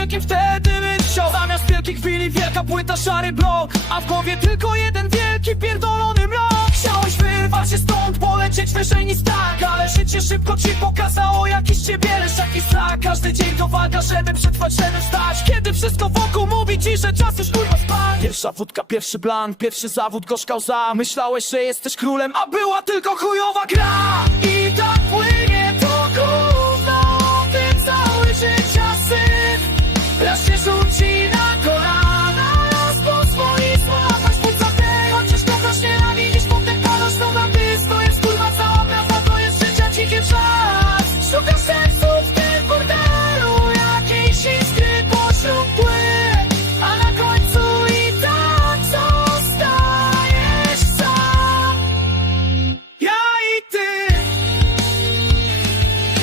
wielkim wtedy wyciął Zamiast wielkich chwili wielka płyta szary blok. A w głowie tylko jeden wielki pierdolony mrok. Chciałeś wyrwać się stąd, polecieć wyżej niż tak. Ale życie szybko ci pokazało jakiś ciebie jaki strach Każdy dzień to walka, żeby przetrwać, żeby wstać. Kiedy wszystko wokół mówi ci, że czas już kurwa spać Pierwsza wódka, pierwszy blan, pierwszy zawód, gorzka łza Myślałeś, że jesteś królem, a była tylko chujowa gra. I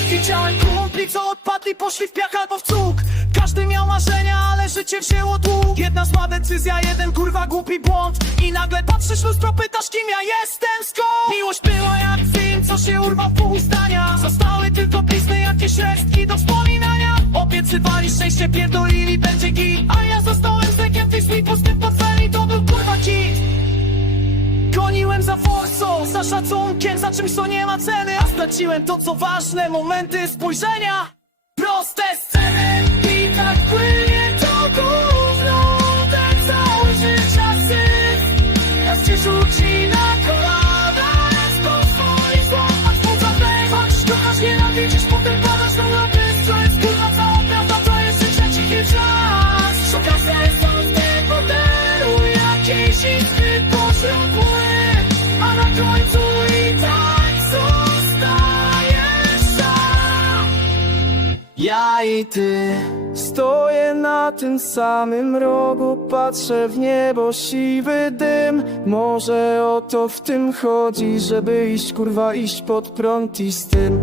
Widziałem kumpli, co odpadli, poszli w piach albo w cuk Każdy miał marzenia, ale życie wzięło dług Jedna zła decyzja, jeden kurwa głupi błąd. I nagle patrzysz lustro, pytasz kim ja jestem, skąd? Miłość była jak film, co się urwał pół zdania. Zostały tylko blizny, jakieś resztki do wspominania. Obiecywali szczęście, pierdolili, będzie git. A ja zostałem zekiem tych swych pustych portfeli, to był kurwa kit Goniłem za forsą, za szacunkiem, za czymś co nie ma ceny. A straciłem to co ważne, momenty spojrzenia. Proste płynie to gówno Ten cały życia syf Raz cię rzuci na kolana Raz pozwoli złamać pół tej Choć kochasz, na napis Co jest kurwa cała prawda, to jest czas. Szukasz sensu w tym mgły A na końcu i tak zostajesz sam. Ja i ty Stoję na tym samym rogu Patrzę w niebo, siwy dym. Może o to w tym chodzi Żeby iść kurwa, iść pod prąd i z tym